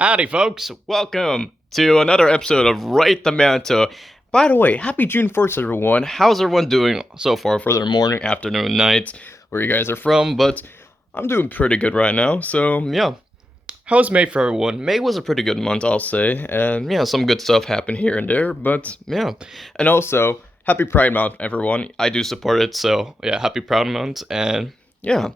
Howdy, folks. Welcome to another episode of Right the Mantle. By the way, happy June 1st, everyone. How's everyone doing so far for their morning, afternoon, night, where you guys are from? But I'm doing pretty good right now, so yeah. How's May for everyone? May was a pretty good month, I'll say, and yeah, some good stuff happened here and there, but yeah. And also, happy Pride Month, everyone. I do support it, so yeah, happy Pride Month, and yeah.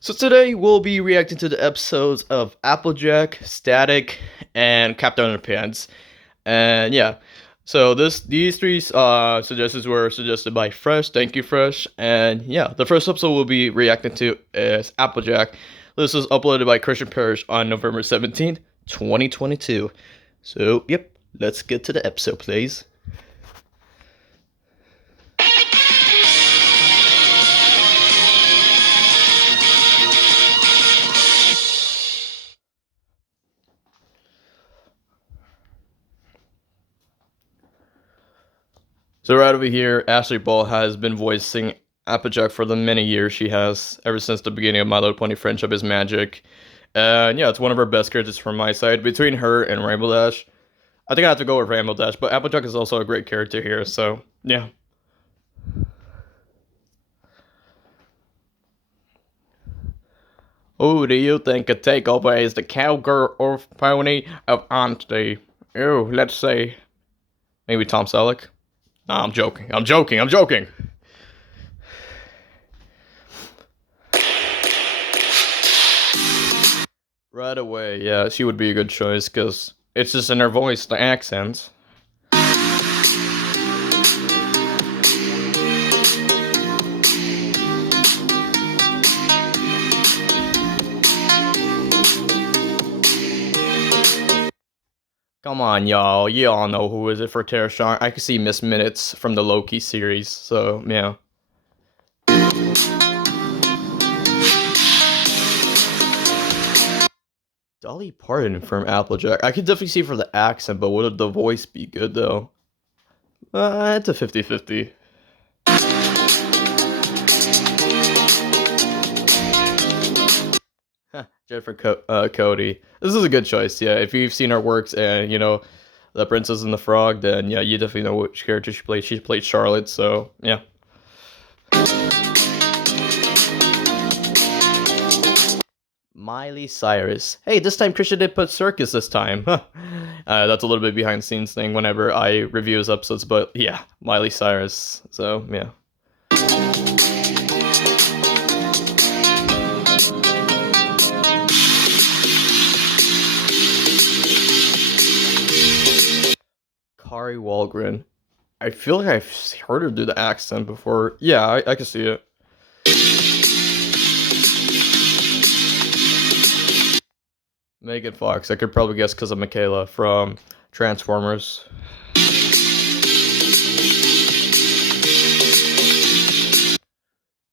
So today we'll be reacting to the episodes of Applejack, Static, and Captain Underpants. And yeah, so these three suggestions were suggested by Fresh. Thank you, Fresh. And yeah, the first episode we'll be reacting to is Applejack. This was uploaded by Christian Parrish on November 17th, 2022. So yep, let's get to the episode, please. So right over here, Ashley Ball has been voicing Applejack for the many years she has, ever since the beginning of My Little Pony Friendship is Magic. And yeah, it's one of her best characters from my side. Between her and Rainbow Dash, I think I have to go with Rainbow Dash, but Applejack is also a great character here, so yeah. Who do you think could take over as the cowgirl or pony of honesty? Oh, let's say maybe Tom Selleck. Nah, I'm joking. I'm joking. I'm joking. Right away, yeah, she would be a good choice because it's just in her voice, the accent. Come on, y'all. You all know who is it for Tara Strong. I can see Miss Minutes from the Loki series, so yeah. Dolly Parton from Applejack. I could definitely see for the accent, but would the voice be good though? It's a 50-50. Jennifer Cody. This is a good choice, yeah. If you've seen her works and, you know, The Princess and the Frog, then yeah, you definitely know which character she played. She played Charlotte, so yeah. Miley Cyrus. Hey, this time Christian did put circus this time. That's a little bit behind the scenes thing whenever I review his episodes, but yeah, Miley Cyrus. So yeah. Kari Walgren. I feel like I've heard her do the accent before. Yeah, I can see it. Megan Fox. I could probably guess because of Michaela from Transformers.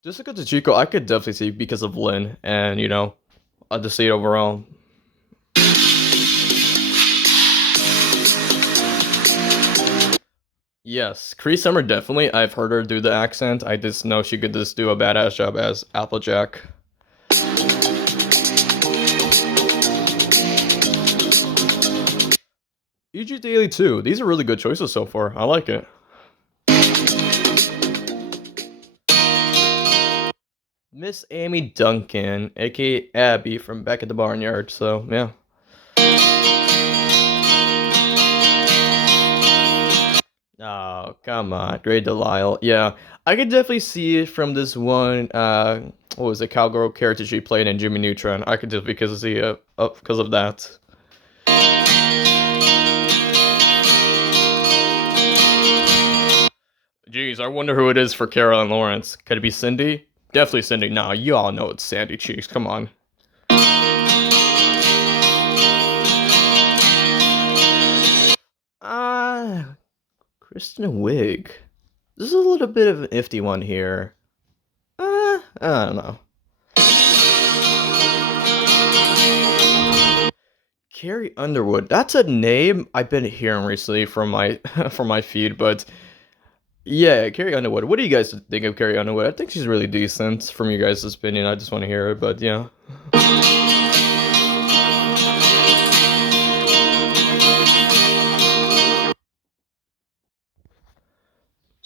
Jessica Chico, I could definitely see because of Lynn, and you know, I'll just see it overall. Yes, Cree Summer definitely. I've heard her do the accent. I just know she could just do a badass job as Applejack. EG Daily 2. These are really good choices so far. I like it. Miss Amy Duncan, aka Abby from Back at the Barnyard. So, yeah. Oh, come on. Great Delisle. Yeah, I could definitely see it from this one, what was it, cowgirl character she played in Jimmy Neutron. I could just because of that. Jeez, I wonder who it is for Carolyn Lawrence. Could it be Cindy? Definitely Cindy. Nah, you all know it's Sandy Cheeks. Come on. Kristen Wiig. This is a little bit of an iffy one here. I don't know. Carrie Underwood. That's a name I've been hearing recently from my from my feed, but yeah, Carrie Underwood. What do you guys think of Carrie Underwood? I think she's really decent from your guys' opinion. I just want to hear it, but yeah.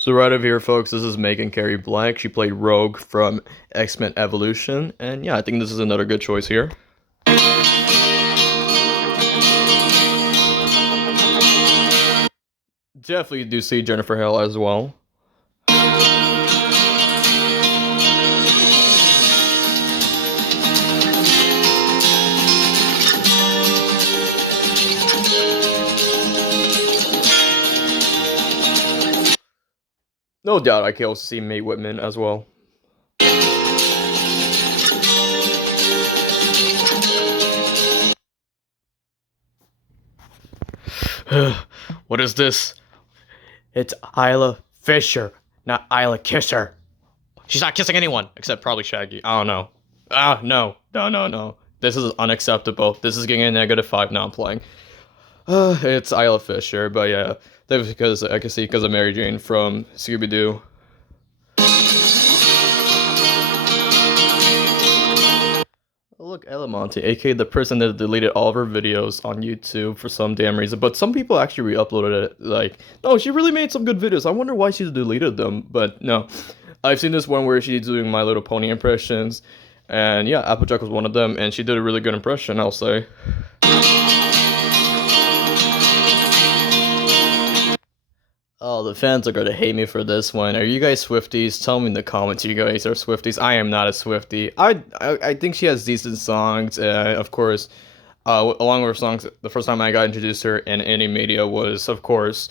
So right over here, folks, this is Megan Carey Black. She played Rogue from X-Men Evolution, and yeah, I think this is another good choice here. Definitely do see Jennifer Hale as well. No doubt I can also see Mae Whitman as well. What is this? It's Isla Fisher, not Isla Kisser. She's not kissing anyone, except probably Shaggy. I don't know. No. This is unacceptable. This is getting a -5 now I'm playing. It's Isla Fisher, but yeah, that's because I can see because of Mary Jane from Scooby-Doo. Oh, look, Elemonte, aka the person that deleted all of her videos on YouTube for some damn reason, but some people actually re-uploaded it, like, no, she really made some good videos, I wonder why she deleted them, but no. I've seen this one where she's doing My Little Pony impressions, and yeah, Applejack was one of them, and she did a really good impression, I'll say. Oh, the fans are gonna hate me for this one. Are you guys Swifties? Tell me in the comments you guys are Swifties. I am not a Swiftie. I think she has decent songs. Of course, along with her songs, the first time I got introduced to her in any media was, of course,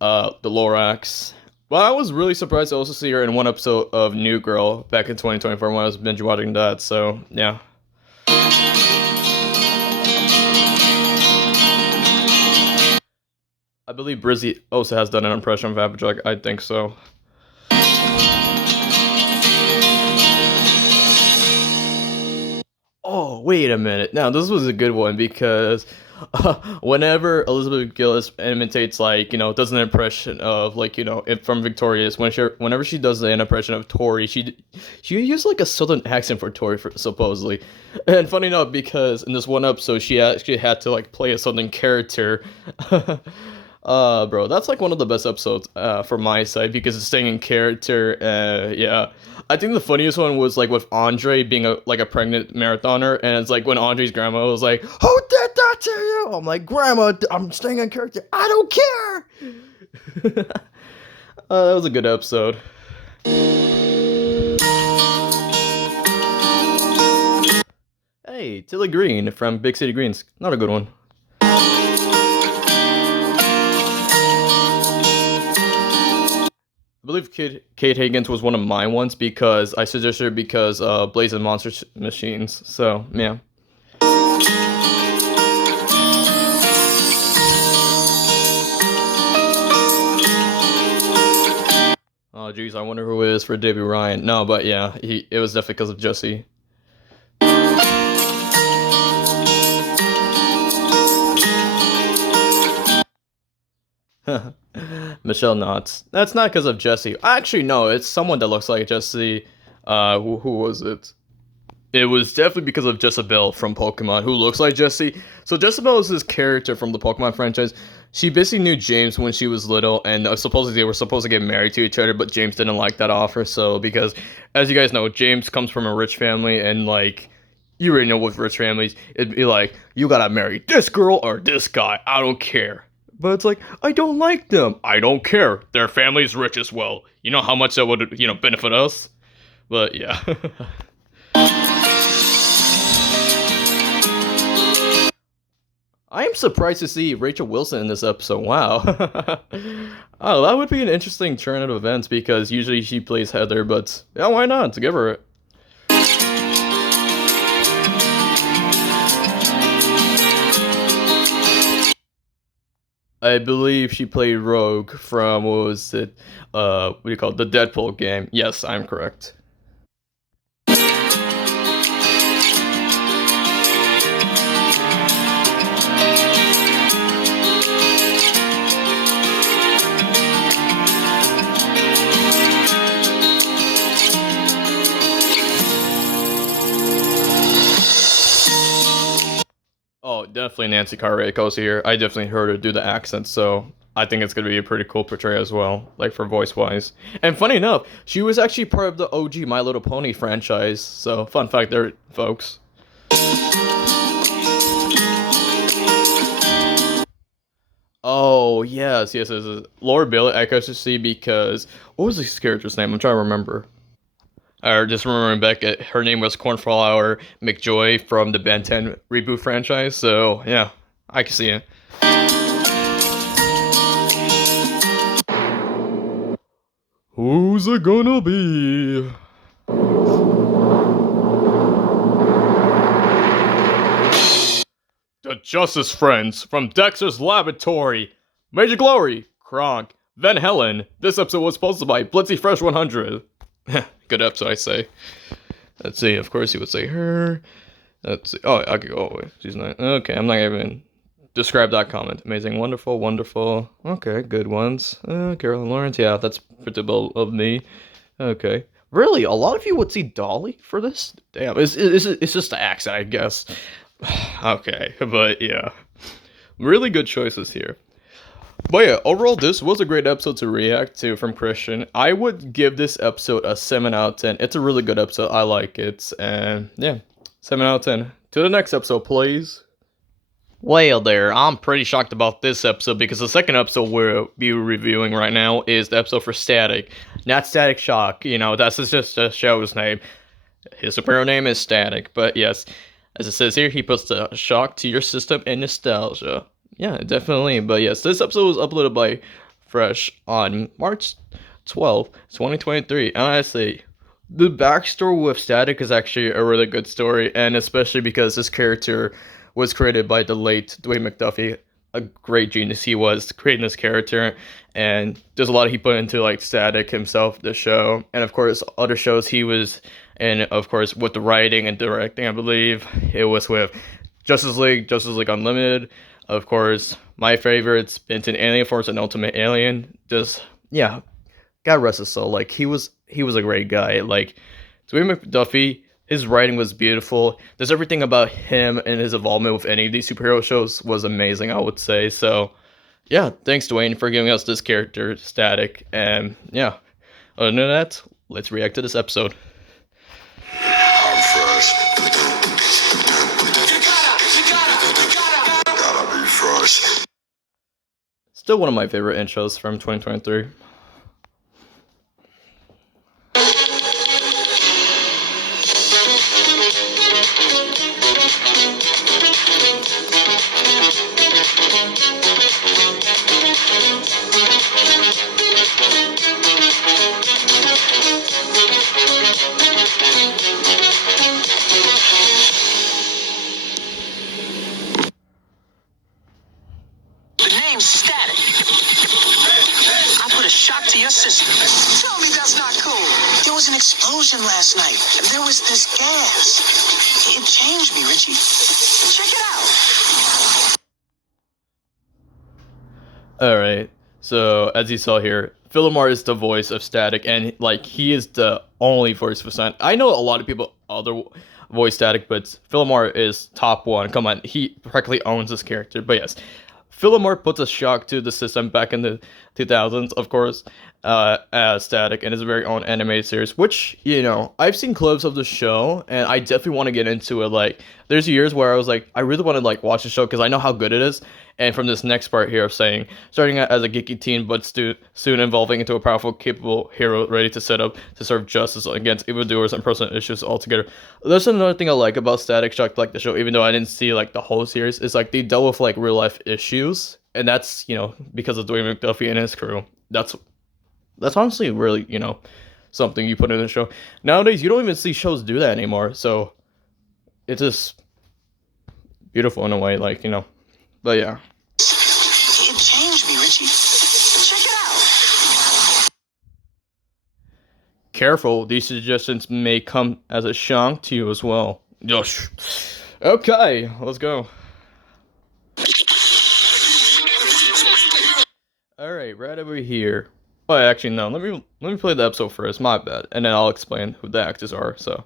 the Lorax. Well, I was really surprised to also see her in one episode of New Girl back in 2024 when I was binge watching that. So yeah. I believe Brizzy also has done an impression of Applejack. I think so. Oh, wait a minute. Now, this was a good one because whenever Elizabeth Gillis imitates, like, does an impression of, like, from Victorious, whenever she does an impression of Tori, she used, like, a southern accent for Tori, supposedly. And funny enough, because in this one episode, she actually had to, like, play a southern character. Bro, that's like one of the best episodes from my side because it's staying in character. Yeah, I think the funniest one was like with Andre being a pregnant marathoner, and it's like when Andre's grandma was like, "Who did that to you?" I'm like, "Grandma, I'm staying in character. I don't care." That was a good episode. Hey, Tilly Green from Big City Greens. Not a good one. I believe Kate Higgins was one of my ones because I suggested her because Blazing Monster Machines. So yeah. Oh geez, I wonder who it is for Davey Ryan. No, but yeah, it was definitely because of Jesse. Michelle Knotts. That's not because of Jesse. Actually, no, it's someone that looks like Jesse. Who was it? It was definitely because of Jezebel from Pokemon, who looks like Jesse. So Jezebel is this character from the Pokemon franchise. She basically knew James when she was little, and supposedly they were supposed to get married to each other, but James didn't like that offer. So because, as you guys know, James comes from a rich family, and like, you already know with rich families, it'd be like, you gotta marry this girl or this guy. I don't care. But it's like, I don't like them. I don't care. Their family's rich as well. You know how much that would, benefit us? But yeah. I am surprised to see Rachel Wilson in this episode. Wow. Oh, that would be an interesting turn of events because usually she plays Heather, but yeah, why not? To give her it. I believe she played Rogue from, what was it? What do you call it? The Deadpool game. Yes, I'm correct. definitely Nancy Carrico's here. I definitely heard her do the accent, so I think it's gonna be a pretty cool portrayal as well, like for voice wise. And funny enough, she was actually part of the OG My Little Pony franchise. So fun fact there, folks. Oh yes. Laura Bailey, I guess to see because what was this character's name? I'm trying to remember. Or just remembering back at her name was Cornflower McJoy from the Ben 10 reboot franchise. So yeah, I can see it. Who's it gonna be? The Justice Friends from Dexter's Laboratory. Major Glory, Kronk, Van Helen. This episode was sponsored by Blitzy Fresh 100. Good episode, I say. Let's see, of course he would say her. Let's see. Oh, I could go away. She's not. Okay, I'm not even describe that comment. Amazing, wonderful, wonderful. Okay, good ones. Carolyn Lawrence. Yeah, that's predictable of me. Okay. Really, a lot of you would see Dolly for this? Damn, it's just the accent, I guess. Okay, but yeah. Really good choices here. But yeah, overall, this was a great episode to react to from Christian. I would give this episode a 7 out of 10. It's a really good episode. I like it. And yeah, 7 out of 10. To the next episode, please. Well there, I'm pretty shocked about this episode because the second episode we'll be reviewing right now is the episode for Static. Not Static Shock, you know, that's just the show's name. His superhero name is Static, but yes, as it says here, he puts the shock to your system and nostalgia. Yeah, definitely, but yes, this episode was uploaded by Fresh on March 12th, 2023, and I say, the backstory with Static is actually a really good story, and especially because this character was created by the late Dwayne McDuffie, a great genius he was creating this character, and there's a lot he put into like Static himself, the show, and of course other shows he was in, of course with the writing and directing. I believe it was with Justice League Unlimited, of course my favorites, Benton Alien Force and Ultimate Alien. Just yeah, God rest his soul. Like he was a great guy. Like Dwayne McDuffie, his writing was beautiful. There's everything about him and his involvement with any of these superhero shows was amazing, I would say. So, yeah, thanks, Dwayne, for giving us this character, Static. And, yeah, other than that, let's react to this episode. I'm fresh. Gotta be fresh. Still one of my favorite intros from 2023. Tell me that's not cool. There was an explosion last night, and there was this gas. It changed me, Richie. Check it out. Alright, so as you saw here, Philomar is the voice of Static, and like he is the only voice for Static. I know a lot of people other voice Static, but Philomar is top one. Come on, he practically owns this character. But yes, Philomar puts a shock to the system back in the 2000s, of course, as Static and his very own animated series, which, you know, I've seen clips of the show, and I definitely want to get into it. Like, there's years where I was like, I really want to, like, watch the show because I know how good it is, and from this next part here of saying, starting out as a geeky teen, but soon evolving into a powerful, capable hero ready to set up to serve justice against evildoers and personal issues altogether. There's another thing I like about Static Shock, like the show, even though I didn't see, like, the whole series, is, like, they dealt with, like, real-life issues, and that's, you know, because of Dwayne McDuffie and his crew. That's honestly really, you know, something you put in a show. Nowadays, you don't even see shows do that anymore, so it's just beautiful in a way, like, you know. But yeah. It changed me, Richie. Check it out. Careful, these suggestions may come as a shock to you as well. Josh. Okay, let's go. Alright, right over here. Oh, actually, no. Let me play the episode first. My bad, and then I'll explain who the actors are. So.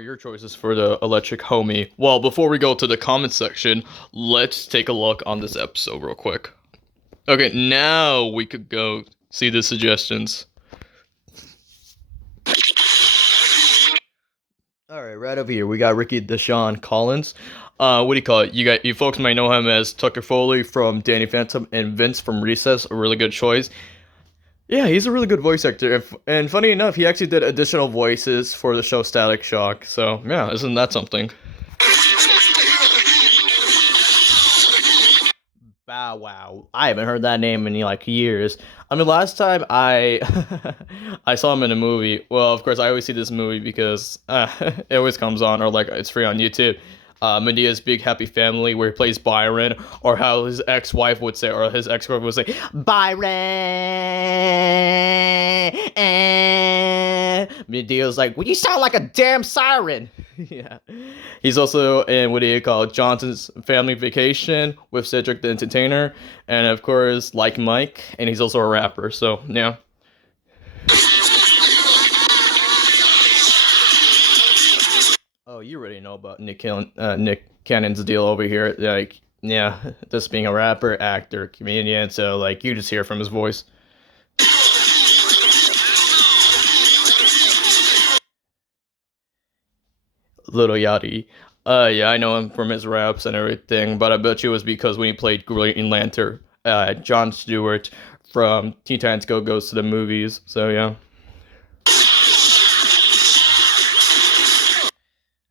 are your choices for the electric homie? Well, before we go to the comment section, let's take a look on this episode real quick. Okay, now we could go see the suggestions. All right, right over here we got Ricky Deshaun Collins. What do you call it? You folks might know him as Tucker Foley from Danny Phantom and Vince from Recess. A really good choice. Yeah, he's a really good voice actor. And funny enough, he actually did additional voices for the show Static Shock. So yeah, isn't that something? Bow Wow. I haven't heard that name in like years. I mean, last time I I saw him in a movie. Well, of course, I always see this movie because it always comes on, or like it's free on YouTube. Medea's Big Happy Family, where he plays Byron, or how his ex-wife would say, or his ex-wife would say, Byron. Medea's like, well, you sound like a damn siren. Yeah. He's also in, what do you call it, Johnson's Family Vacation with Cedric the Entertainer, and of course, Like Mike, and he's also a rapper. So yeah. Oh, you already know about Nick Cannon's deal over here. Like, yeah, just being a rapper, actor, comedian. So, like, you just hear from his voice. Little Yachty. Yeah, I know him from his raps and everything, but I bet you it was because when he played Green Lantern, Jon Stewart from Teen Titans Go goes to the movies. So, yeah.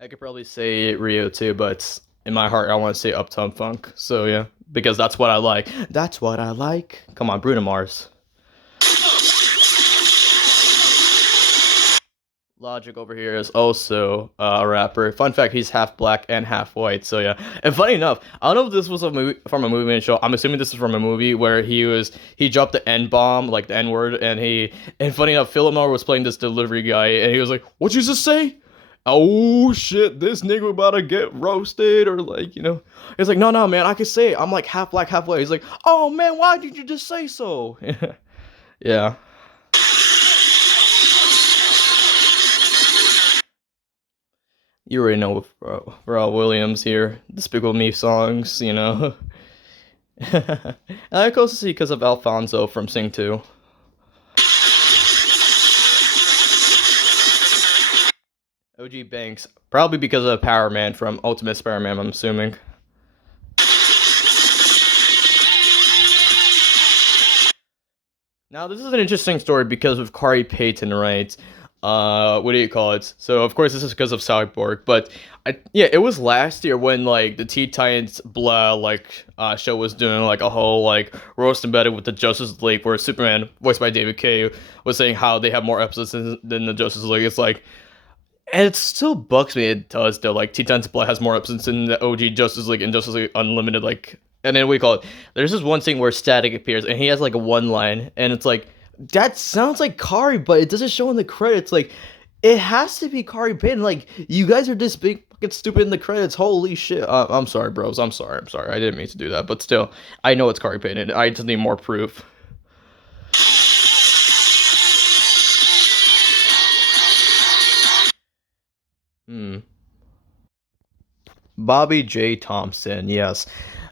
I could probably say Rio too, but in my heart, I want to say Uptown Funk. So yeah, because that's what I like. That's what I like. Come on, Bruno Mars. Logic over here is also a rapper. Fun fact, he's half black and half white. So yeah, and funny enough, I don't know if this was a movie from a movie and show. I'm assuming this is from a movie where he dropped the N bomb, like the N word, and funny enough, Philip Miller was playing this delivery guy, and he was like, "What'd you just say?" Oh shit, this nigga about to get roasted, or like, it's like, no, man, I can say it. I'm like half black, half white. He's like, oh man, why did you just say so? Yeah. You already know Pharrell Williams here. Despicable Me songs, I like also see because of Alfonso from Sing 2. OG Banks, probably because of Power Man from Ultimate Spider-Man, I'm assuming. Now, this is an interesting story because of Kari Payton, right? What do you call it? So, of course, this is because of Cyborg, but it was last year when like the Teen Titans show was doing like a whole like roast embedded with the Justice League, where Superman, voiced by David Kaye, was saying how they have more episodes than the Justice League. It's like, and it still bugs me. It does though. Like Teen Titans Blood has more episodes than the OG Justice League and Justice League Unlimited. Like, and then we call it. There's this one scene where Static appears and he has like a one line, and it's like that sounds like Kari, but it doesn't show in the credits. Like, it has to be Kari Payton. Like, you guys are just being fucking stupid in the credits. Holy shit. I'm sorry, bros. I'm sorry. I didn't mean to do that, but still, I know it's Kari Payton. I just need more proof. Bobby J. Thompson, yes.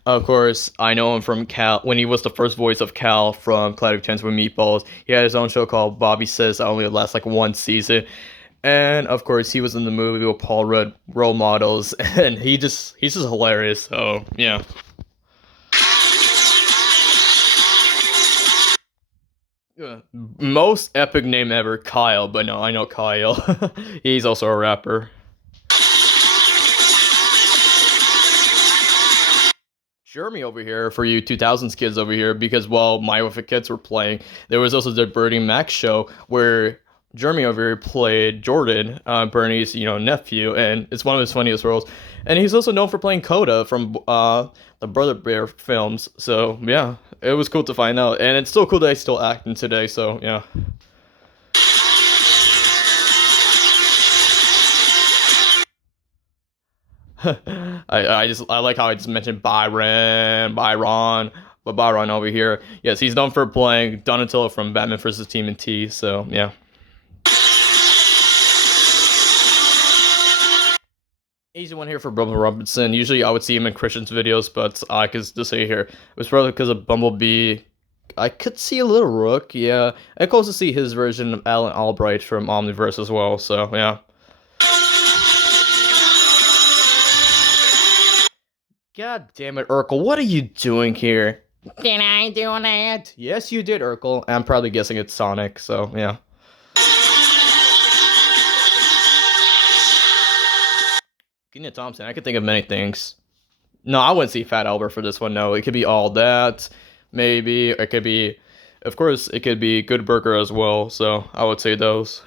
Of course, I know him from Cal, when he was the first voice of Cal from Cloud of Chance with Meatballs. He had his own show called Bobby Says that only lasts like one season. And of course, he was in the movie with Paul Rudd, Role Models, and he's just hilarious, so yeah. Yeah. Most epic name ever, Kyle, but no, I know Kyle. He's also a rapper. Jeremy over here for you 2000s kids over here, because while My Wife and Kids were playing, there was also the Bernie Mac show where Jeremy over here played Jordan, Bernie's nephew, and it's one of his funniest roles. And he's also known for playing Coda from the Brother Bear films. So yeah, it was cool to find out, and it's still cool that he's still acting today. So yeah. I like how I just mentioned Byron, but Byron over here, yes, he's known for playing Donatello from Batman vs. TMNT. So yeah. Easy one here for Bumblebee Robinson. Usually I would see him in Christian's videos, but I could just say here, it was probably because of Bumblebee. I could see a little Rook, yeah. I could also see his version of Alan Albright from Omniverse as well, so yeah. God damn it, Urkel, what are you doing here? Did I do that? Yes, you did, Urkel. I'm probably guessing it's Sonic, so yeah. Kenan Thompson, I could think of many things. No, I wouldn't see Fat Albert for this one. No, it could be All That, maybe. It could be, of course, it could be Good Burger as well. So I would say those.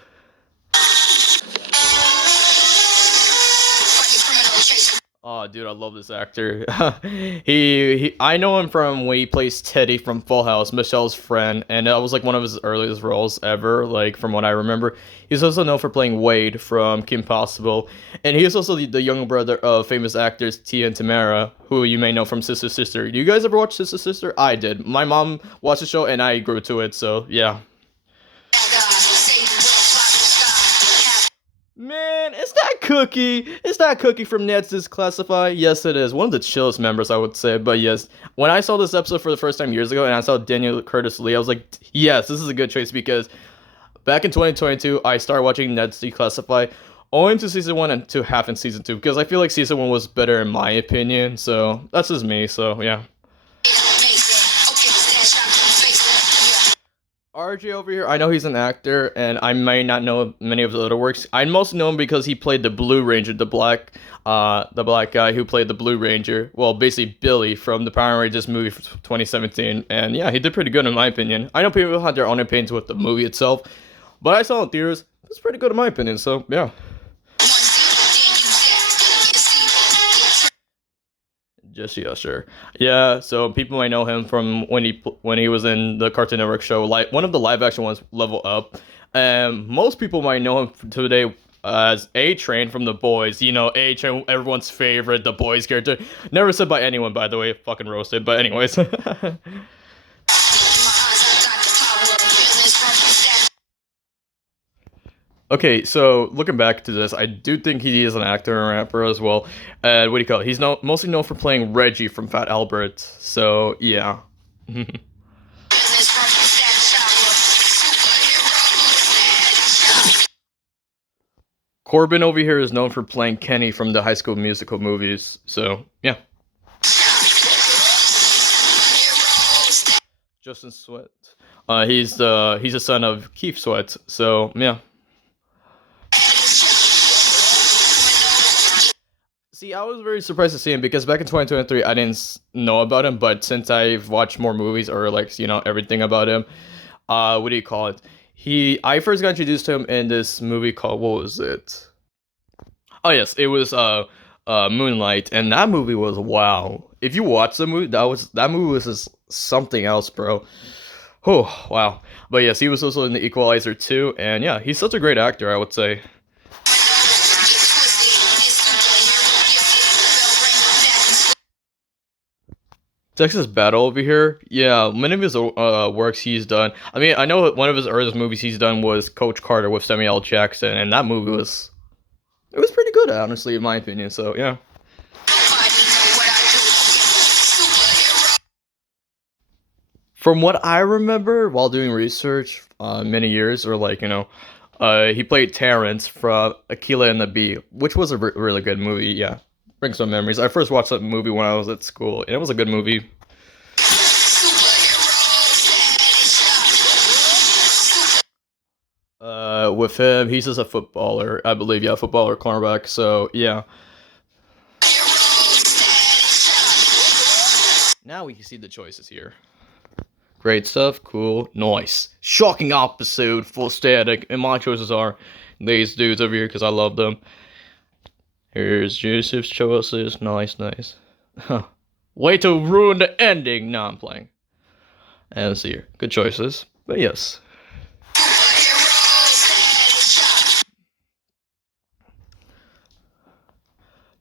Oh, dude, I love this actor. I know him from when he plays Teddy from Full House, Michelle's friend, and that was like one of his earliest roles ever, like from what I remember. He's also known for playing Wade from Kim Possible, and he is also the younger brother of famous actors Tia and Tamara, who you may know from Sister Sister. Do you guys ever watch Sister Sister? I did. My mom watched the show, and I grew to it. So yeah. Man, is that Cookie? Is that Cookie from Ned's Disclassify? Yes, it is. One of the chillest members, I would say. But yes, when I saw this episode for the first time years ago and I saw Daniel Curtis Lee, I was like, yes, this is a good choice because back in 2022, I started watching Ned's Declassify owing to season 1 and to half in season 2 because I feel like season 1 was better in my opinion. So that's just me. So yeah. RJ over here, I know he's an actor, and I might not know many of his other works. I most know him because he played the Blue Ranger, the black guy who played the Blue Ranger. Well, basically Billy from the Power Rangers movie from 2017, and yeah, he did pretty good in my opinion. I know people had their own opinions with the movie itself, but I saw it in theaters. It's pretty good in my opinion. So yeah. Just yeah, sure. Yeah, so people might know him from when he was in the Cartoon Network show, like one of the live action ones, Level Up. Most people might know him today as A Train from The Boys. You know, A Train, everyone's favorite, The Boys character. Never said by anyone, by the way, fucking roasted. But anyways. Okay, so looking back to this, I do think he is an actor and rapper as well. What do you call it? He's mostly known for playing Reggie from Fat Albert. So yeah. Corbin over here is known for playing Kenny from the High School Musical movies. So yeah. Justin Sweat. He's the son of Keith Sweat. So yeah. See, I was very surprised to see him because back in 2023, I didn't know about him, but since I've watched more movies or like, you know, everything about him, what do you call it? I first got introduced to him in this movie called, what was it? Oh yes, it was Moonlight, and that movie was wow. If you watch the movie, that movie was just something else, bro. Oh, wow. But yes, he was also in The Equalizer 2, and yeah, he's such a great actor, I would say. Texas Battle over here. Yeah, many of his works he's done. I mean, I know one of his earliest movies he's done was Coach Carter with Samuel L. Jackson, and that movie was pretty good, honestly, in my opinion. So yeah. From what I remember while doing research, many years or like he played Terrence from Aquila and the Bee, which was a really good movie. Yeah, brings some memories. I first watched that movie when I was at school, and it was a good movie. With him, he's just a footballer, I believe. Yeah, footballer, cornerback. So yeah. Now we can see the choices here. Great stuff, cool, nice. Shocking episode, full static, and my choices are these dudes over here because I love them. Here's Joseph's choices, nice. Huh. Way to ruin the ending. No, I'm playing. And let's see here, good choices, but yes.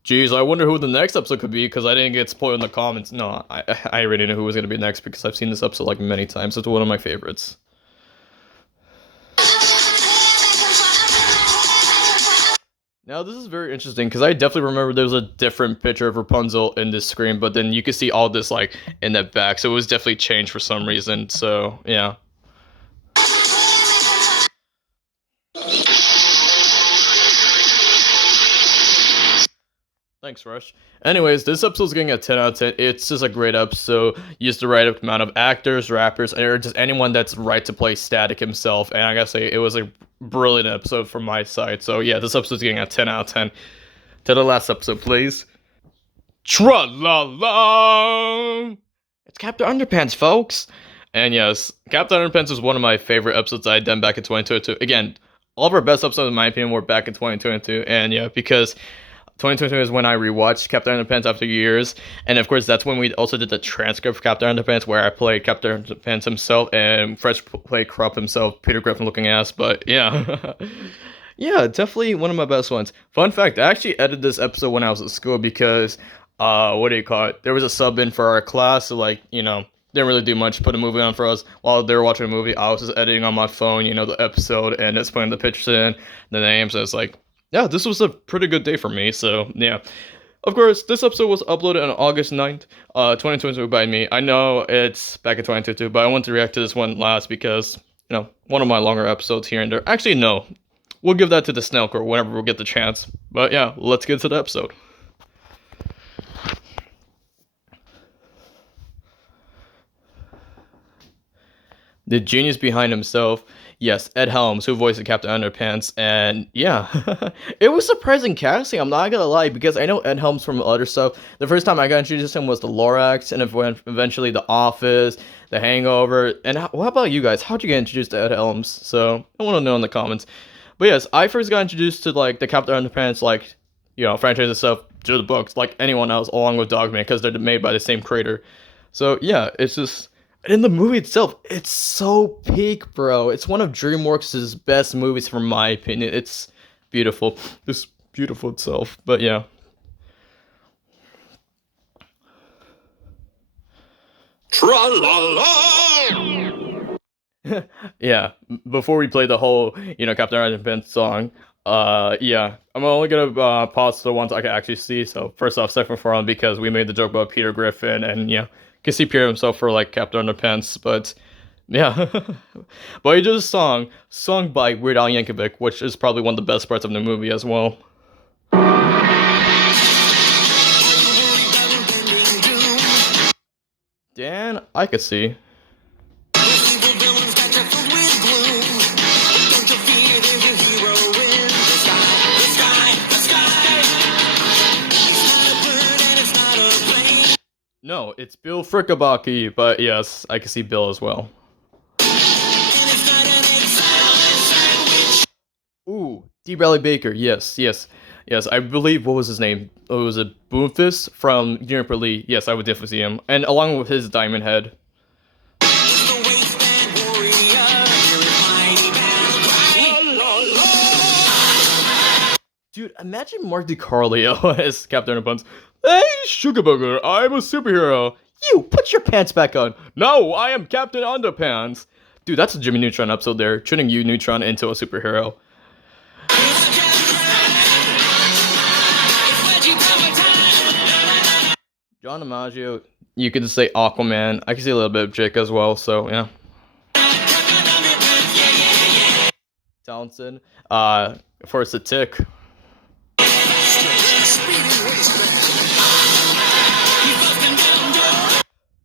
Jeez, I wonder who the next episode could be because I didn't get spoiled in the comments. No, I already know who was going to be next because I've seen this episode like many times. It's one of my favorites. Now this is very interesting because I definitely remember there was a different picture of Rapunzel in this screen, but then you could see all this like in that back, so it was definitely changed for some reason. So yeah. Thanks, Rush. Anyways, this episode's getting a 10 out of 10. It's just a great episode. Used the right amount of actors, rappers, or just anyone that's right to play Static himself. And I gotta say, it was a brilliant episode from my side. So yeah, this episode's getting a 10 out of 10. To the last episode, please. Tra-la-la! It's Captain Underpants, folks! And yes, Captain Underpants is one of my favorite episodes I done back in 2022. Again, all of our best episodes, in my opinion, were back in 2022. And yeah, because 2022 is when I rewatched Captain Underpants after years, and of course that's when we also did the transcript of Captain Underpants, where I played Captain Underpants himself and Fresh played Krupp himself, Peter Griffin looking ass. But yeah, yeah, definitely one of my best ones. Fun fact: I actually edited this episode when I was at school because, what do you call it? There was a sub in for our class, so like didn't really do much. Put a movie on for us while they were watching a movie. I was just editing on my phone, the episode, and it's putting the pictures in, the names. So it's like, yeah, this was a pretty good day for me, so yeah. Of course, this episode was uploaded on August 9th, 2022 by me. I know it's back in 2022, but I want to react to this one last because, one of my longer episodes here and there. Actually, no. We'll give that to the Snellcore whenever we'll get the chance. But yeah, let's get to the episode. The genius behind himself, yes, Ed Helms, who voiced Captain Underpants, and yeah, it was surprising casting, I'm not gonna lie, because I know Ed Helms from other stuff. The first time I got introduced to him was The Lorax, and eventually The Office, The Hangover, and how about you guys? How'd you get introduced to Ed Helms? So, I want to know in the comments. But yes, I first got introduced to, like, the Captain Underpants, like, franchise and stuff, through the books, like anyone else, along with Dogman, because they're made by the same creator. So, yeah, it's just... And in the movie itself, it's so peak, bro. It's one of DreamWorks' best movies, from my opinion. It's beautiful. It's beautiful itself. But yeah. Tra-la-la! Yeah. Before we play the whole, Captain Underpants song, yeah, I'm only gonna pause the ones I can actually see. So first off, second for all, because we made the joke about Peter Griffin, and yeah. Can see Pierre himself for like Captain Underpants, but yeah. But he did a song sung by Weird Al Yankovic, which is probably one of the best parts of the movie as well. Dan, I could see. No, it's Bill Frickabocky, but yes, I can see Bill as well. Ooh, D. Bradley Baker, yes. I believe, what was his name? Oh, was it Boomfist from Juniper Lee? Yes, I would definitely see him. And along with his diamond head. Dude, imagine Mark DiCarlo as Captain Underpants. Hey, Sugarburger, I'm a superhero. You, put your pants back on. No, I am Captain Underpants. Dude, that's a Jimmy Neutron episode there, turning you, Neutron, into a superhero. John DiMaggio, you could just say Aquaman. I can see a little bit of Jake as well, so yeah. Townsend, of course, the Tick.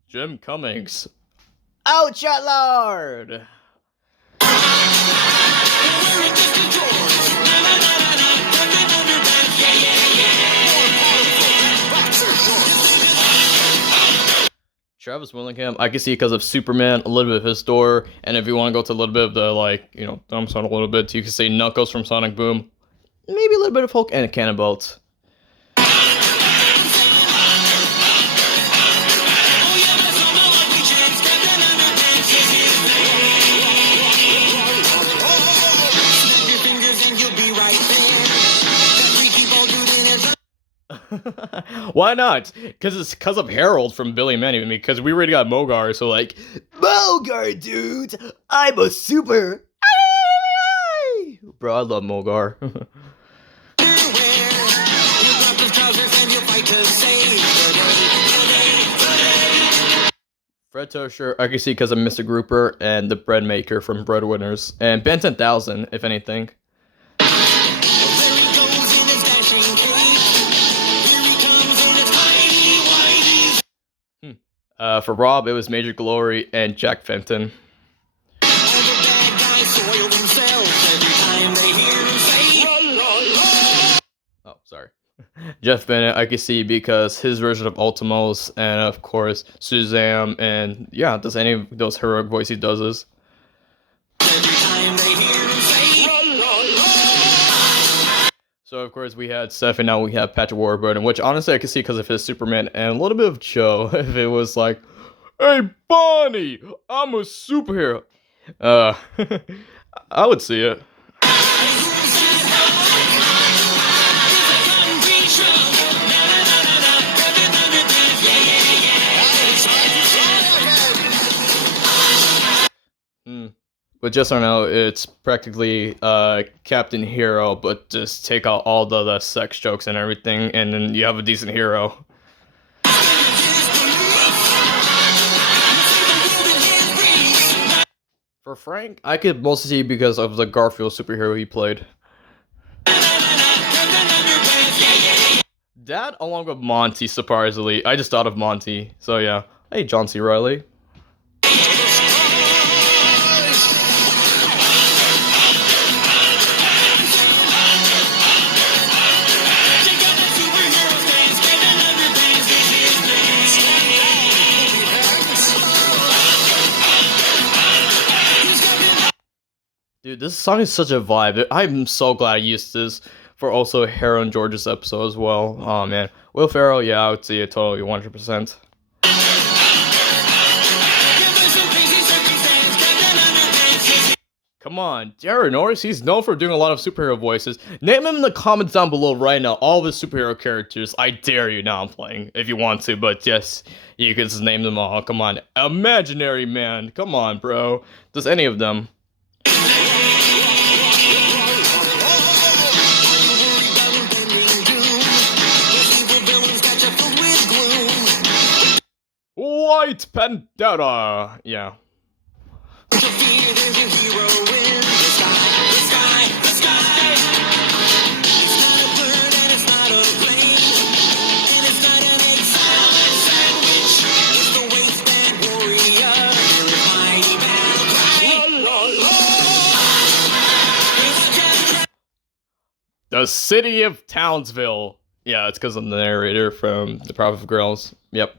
Jim Cummings. Oh, Chatlord! Travis Willingham, I can see because of Superman, a little bit of his door, and if you want to go to a little bit of the, Thumb Sonic a little bit, you can say Knuckles from Sonic Boom. Maybe a little bit of Hulk and a Cannonbolt. Why not? Because it's because of Harold from Billy and Manny, because we already got Mogar, so like, Mogar, dude! I'm a super... Bro, I love Mogar. fight to save the day. Fred Tosher, I can see because of Mr. Grouper and the bread maker from Breadwinners, and Ben 10,000, if anything. There he goes in his dashing cape. Here he comes in his tiny whities. For Rob, it was Major Glory and Jack Fenton. All the bad guys soil themselves every time they hear him say, Oh, sorry. Jeff Bennett, I can see because his version of Ultimos, and of course Suzanne, and yeah, does any of those heroic voice he does is. every time they hear him say, So of course we had Seth, and now we have Patrick Warburton, which honestly I can see because of his Superman, and a little bit of Joe. If it was like, "Hey Bonnie, I'm a superhero," I would see it. But just so now, it's practically Captain Hero, but just take out all the sex jokes and everything, and then you have a decent hero. For Frank, I could mostly see because of the Garfield superhero he played. That, along with Monty, surprisingly. I just thought of Monty, so yeah. Hey, John C. Reilly. Dude, this song is such a vibe. I'm so glad I used this for also Hera and George's episode as well. Oh man. Will Ferrell, yeah, I would see it totally 100%. Come on, Darren Norris, he's known for doing a lot of superhero voices. Name him in the comments down below right now, all of his superhero characters. I dare you. Now I'm playing, if you want to, but yes, you can just name them all. Come on. Imaginary Man, come on, bro. Does any of them? White Pandora! Yeah. The City of Townsville. Yeah, it's because I'm the narrator from The Powerpuff Girls. Yep.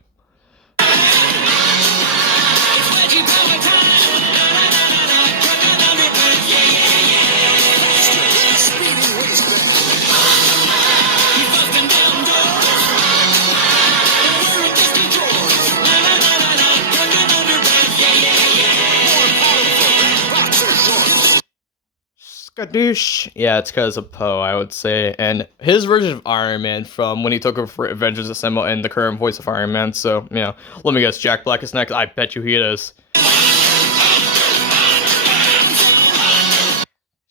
Skadoosh. Yeah, it's because of Poe, I would say. And his version of Iron Man from when he took over for Avengers Assemble and the current voice of Iron Man. So, yeah. Let me guess, Jack Black is next. I bet you he is.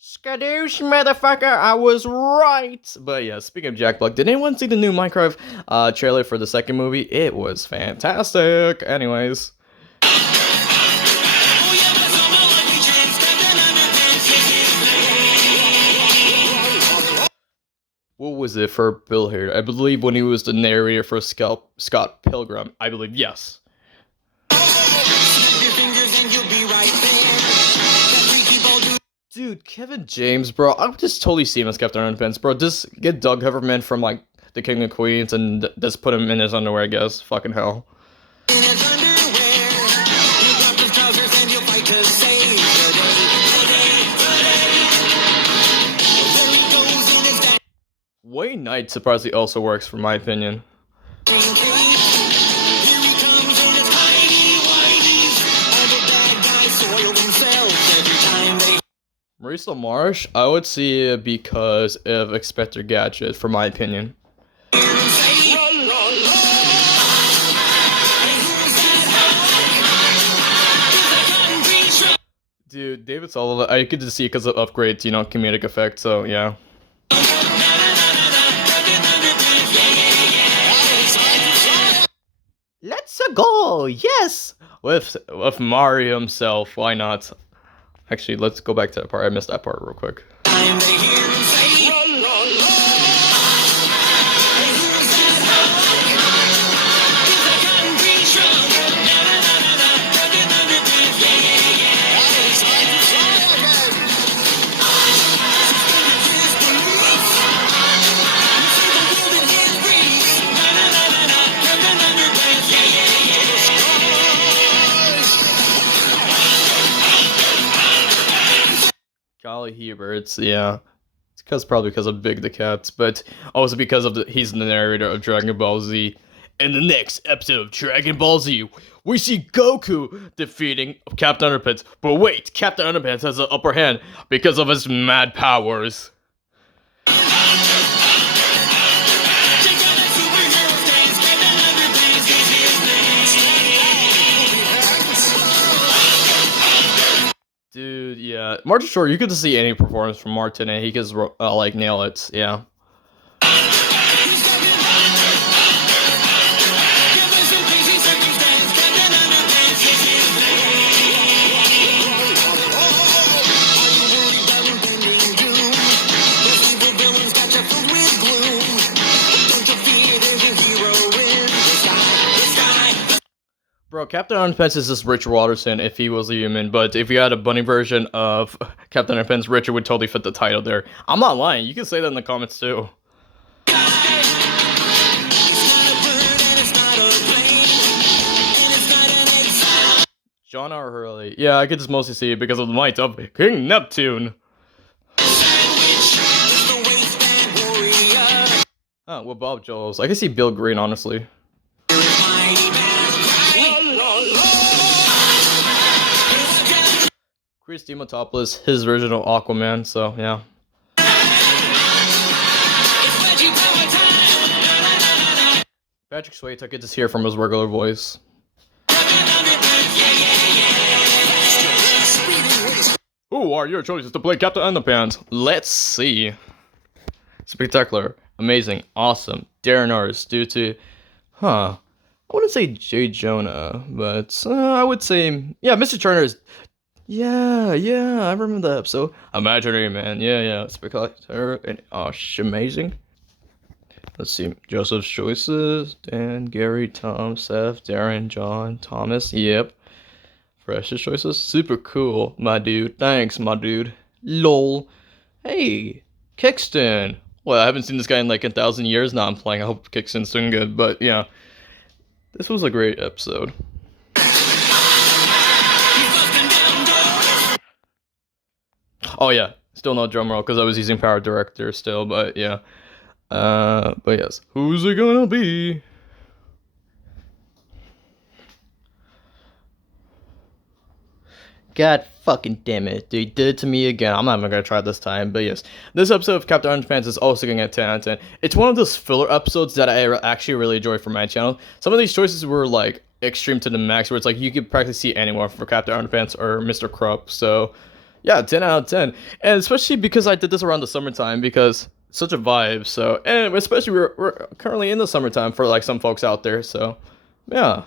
Skadoosh, motherfucker, I was right. But yeah, speaking of Jack Black, did anyone see the new Minecraft trailer for the second movie? It was fantastic. Anyways. What was it for Bill here? I believe when he was the narrator for Scott Pilgrim. I believe, yes. Dude, Kevin James, bro. I would just totally see him as Captain Underpants, bro. Just get Doug Heffernan from, like, the King of Queens and just put him in his underwear, I guess. Fucking hell. Wayne Knight surprisingly also works, for my opinion. Marisa Marsh, I would see it because of Inspector Gadget, for my opinion. Dude, David Sullivan, I could just see it because of upgrades, you know, comedic effect, so yeah. Let's go! Yes! With Mario himself, why not? Actually, let's go back to that part. I missed that part real quick. Golly Huberts, yeah. It's probably because of Big the Cats, but also because of he's the narrator of Dragon Ball Z. In the next episode of Dragon Ball Z, we see Goku defeating Captain Underpants. But wait, Captain Underpants has the upper hand because of his mad powers. Dude, yeah. Martin Short, you could just see any performance from Martin and he could like nail it, yeah. Bro, Captain Underpants is just Richard Watterson if he was a human, but if you had a bunny version of Captain Underpants, Richard would totally fit the title there. I'm not lying, you can say that in the comments too. John R. Hurley. Yeah, I could just mostly see it because of the might of King Neptune. Oh, well, Bob Jones. I can see Bill Green, honestly. Chris Demotopoulos, his original Aquaman, so yeah. Patrick Swayze, I could just hear from his regular voice. Who are your choices to play Captain Underpants? Let's see. Spectacular, amazing, awesome, Darren Nars, due to, I wouldn't say Jay Jonah, but I would say, yeah, Mr. Turner's. Yeah, I remember that episode. Imaginary Man, yeah, spectacular and amazing. Let's see, Joseph's choices: Dan, Gary, Tom, Seth, Darren, John, Thomas. Yep. Freshest choices, super cool, my dude. Thanks, my dude. Lol. Hey, Kickston. Well, I haven't seen this guy in like 1,000 years now. I'm playing. I hope Kickston's doing good, but yeah, this was a great episode. Oh yeah, still no drum roll because I was using Power Director still, but yeah. But yes, who's it gonna be? God fucking damn it, dude, did it to me again. I'm not even gonna try this time, but yes. This episode of Captain Underpants is also gonna get 10 out of 10. It's one of those filler episodes that I actually really enjoy for my channel. Some of these choices were like extreme to the max, where it's like you could practically see anyone for Captain Underpants or Mr. Krupp, so yeah, 10 out of 10. And especially because I did this around the summertime, because it's such a vibe, so, and especially we're currently in the summertime for like some folks out there, so yeah.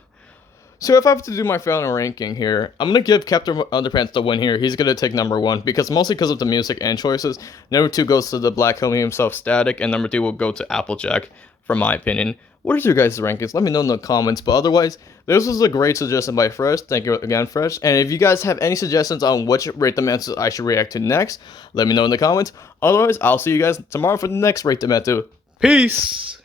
So if I have to do my final ranking here, I'm going to give Captain Underpants the win here. He's going to take number 1, because mostly because of the music and choices. Number 2 goes to the black homie himself, Static, and number 3 will go to Applejack, from my opinion. What is your guys' rankings? Let me know in the comments, but otherwise, this was a great suggestion by Fresh. Thank you again, Fresh. And if you guys have any suggestions on which Rate the Mantle I should react to next, let me know in the comments. Otherwise, I'll see you guys tomorrow for the next Rate the Mantle. Peace!